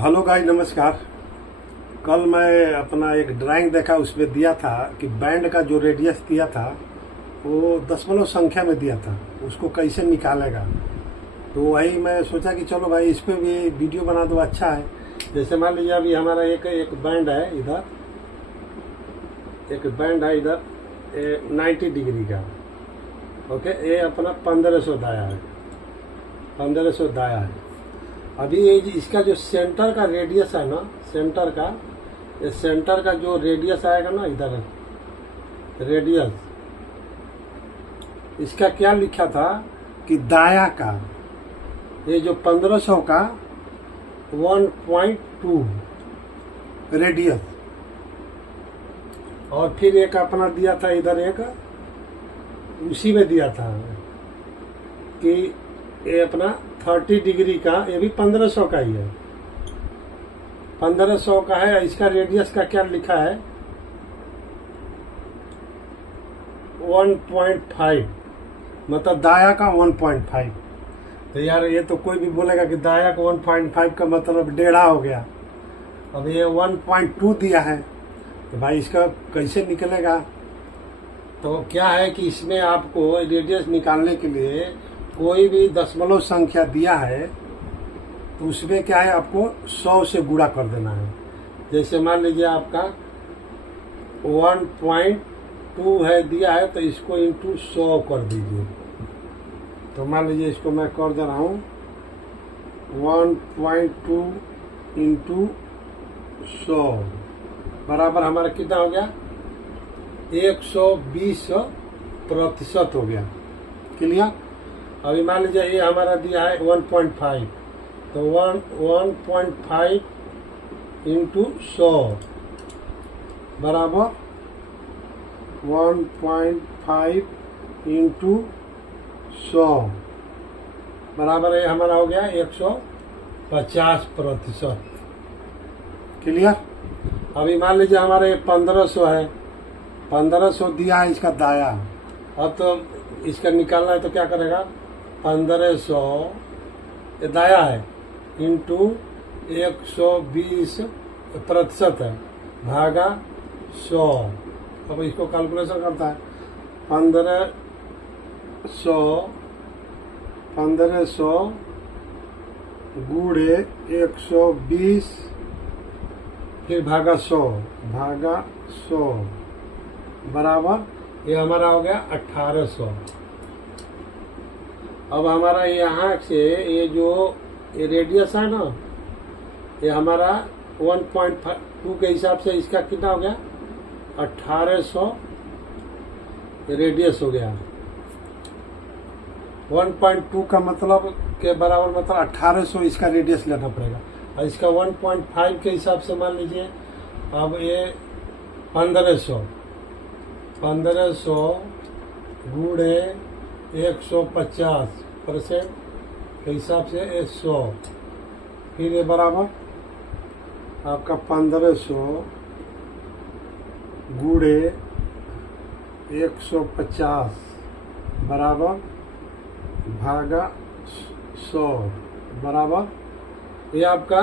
Hello guys, नमस्कार। कल मैं अपना एक ड्राइंग देखा, उसमें दिया था कि बैंड का जो रेडियस दिया था वो दशमलव संख्या में दिया था, उसको कैसे निकालेगा। तो वही मैं सोचा कि चलो भाई इस पर भी वीडियो बना दो, अच्छा है। जैसे मान लीजिए अभी हमारा एक बैंड है इधर, एक बैंड है इधर 90 डिग्री का। ओके, ये अपना 1500 दाया है, 1500 दाया है। अभी ये इसका जो सेंटर का रेडियस है ना, सेंटर का, ये सेंटर का जो रेडियस आएगा ना, इधर रेडियस, इसका क्या लिखा था कि दाया का ये जो 1500 का 1.2 रेडियस, और फिर एक अपना दिया था इधर, एक उसी में दिया था कि ये अपना 30 डिग्री का, ये भी 1500 का ही है, 1500 का है। इसका रेडियस का क्या लिखा है 1.5, मतलब दाया का 1.5। तो यार ये तो कोई भी बोलेगा कि दाया का 1.5 का मतलब 1.5 हो गया। अब ये 1.2 दिया है, तो भाई इसका कैसे निकलेगा। तो क्या है कि इसमें आपको रेडियस निकालने के लिए कोई भी दशमलव संख्या दिया है तो उसमें क्या है, आपको 100 से गुणा कर देना है। जैसे मान लीजिए आपका 1.2 है दिया है, तो इसको इंटू 100 कर दीजिए। तो मान लीजिए इसको मैं कर दे रहा हूँ 1.2 इंटू 100 बराबर हमारा कितना हो गया, 120% हो गया। क्लियर। अभी मान लीजिए ये हमारा दिया है 1.5, तो 1.5 इंटू 100 बराबर 1.5 इंटू 100 बराबर ये हमारा हो गया 150%। क्लियर। अभी मान लीजिए हमारा ये 1500 है, 1500 दिया है इसका दाया। अब तो इसका निकालना है, तो क्या करेगा 1500 ये दाया है इंटू 120% है भागा 100। अब इसको कैलकुलेशन करता है 1500 गुणे 120 फिर भागा 100 बराबर ये हमारा हो गया 1800। अब हमारा यहाँ से ये जो ये रेडियस है ना, ये हमारा 1.2 के हिसाब से इसका कितना हो गया 1800 रेडियस हो गया। 1.2 का मतलब के बराबर, मतलब 1800 इसका रेडियस लेना पड़ेगा। और इसका 1.5 के हिसाब से मान लीजिए अब ये 1500 गुणे 150% के हिसाब से 100, फिर ये बराबर आपका 1500 गुणे 150 बराबर भागा 100 बराबर ये आपका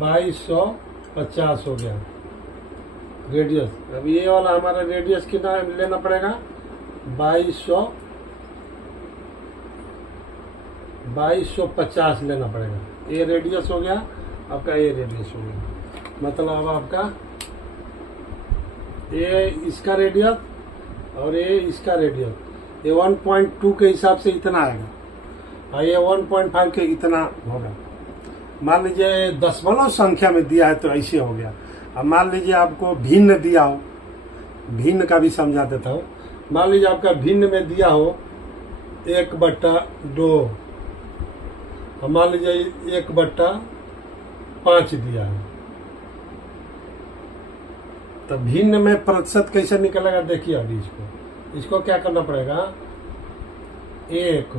2250 हो गया रेडियस। अब ये वाला हमारा रेडियस कितना लेना पड़ेगा 2250 लेना पड़ेगा। ये रेडियस हो गया आपका, ये रेडियस हो गया, मतलब अब आपका ये इसका रेडियस और ये इसका रेडियस, ये 1.2 के हिसाब से इतना आएगा और ये 1.5 के इतना होगा। मान लीजिए दशमलव संख्या में दिया है तो ऐसे हो गया। अब मान लीजिए आपको भिन्न दिया हो, भिन्न का भी समझा देता हूँ। मान लीजिए आपका भिन्न में दिया हो 1/2, और मान लीजिए 1/5 दिया है, तो भिन्न में प्रतिशत कैसे निकलेगा देखिए। अभी इसको क्या करना पड़ेगा, 1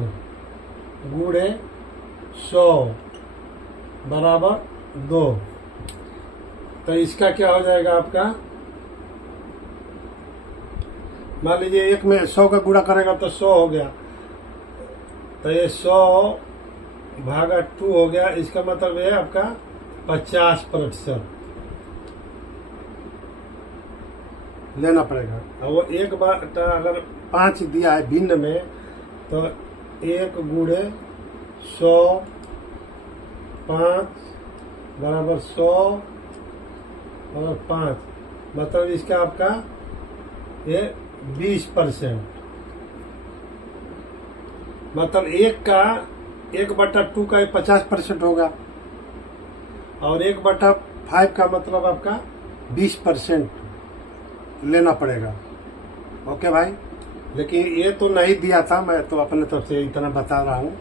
गुणे 100 बराबर 2। तो इसका क्या हो जाएगा आपका, मान लीजिए 1 में 100 का गुणा करेगा तो 100 हो गया, तो ये 100 भागा 2 हो गया। इसका मतलब है आपका 50% लेना पड़ेगा। और वो एक बार अगर 5 दिया है भिन्न में, तो 1 गुणे 100 5 बराबर 100 और 5, मतलब इसका आपका ये 20%, मतलब 1/2 का 50% होगा, और 1/5 का मतलब आपका 20% लेना पड़ेगा। ओके भाई, लेकिन ये तो नहीं दिया था, मैं तो अपने तरफ से इतना बता रहा हूँ,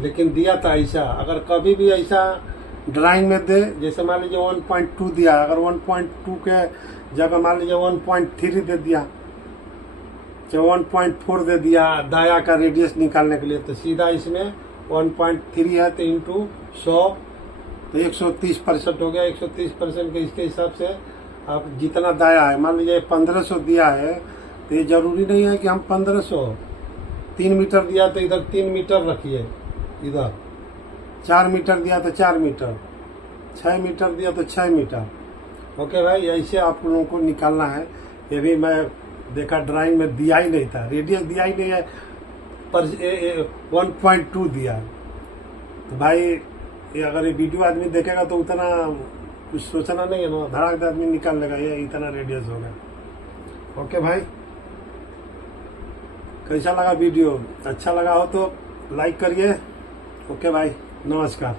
लेकिन दिया था ऐसा। अगर कभी भी ऐसा ड्राइंग में दे, जैसे मान लीजिए 1.2 दिया, अगर 1.2 के जगह मान लीजिए 1.3 दे दिया, चाहे 1.4 दे दिया दाया का रेडियस निकालने के लिए, तो सीधा इसमें 1.3 है तो इंटू 100, तो 130% हो गया। 130% के इसके हिसाब से आप जितना दाया है, मान लीजिए 1500 दिया है, तो ये जरूरी नहीं है कि हम 1500, 3 मीटर दिया तो इधर 3 मीटर रखिए, इधर 4 मीटर दिया तो 4 मीटर, 6 मीटर दिया तो 6 मीटर। ओके भाई, ऐसे आप लोगों को निकालना है। ये भी मैं देखा ड्राइंग में दिया ही नहीं था, रेडियस दिया ही नहीं है, पर 1.2 दिया। तो भाई ये अगर ये वीडियो आदमी देखेगा तो उतना कुछ सोचना नहीं है ना, धड़ाक से आदमी निकाल लेगा ये इतना रेडियस होगा। ओके भाई, कैसा लगा वीडियो? अच्छा लगा हो तो लाइक करिए। ओके भाई, नमस्कार।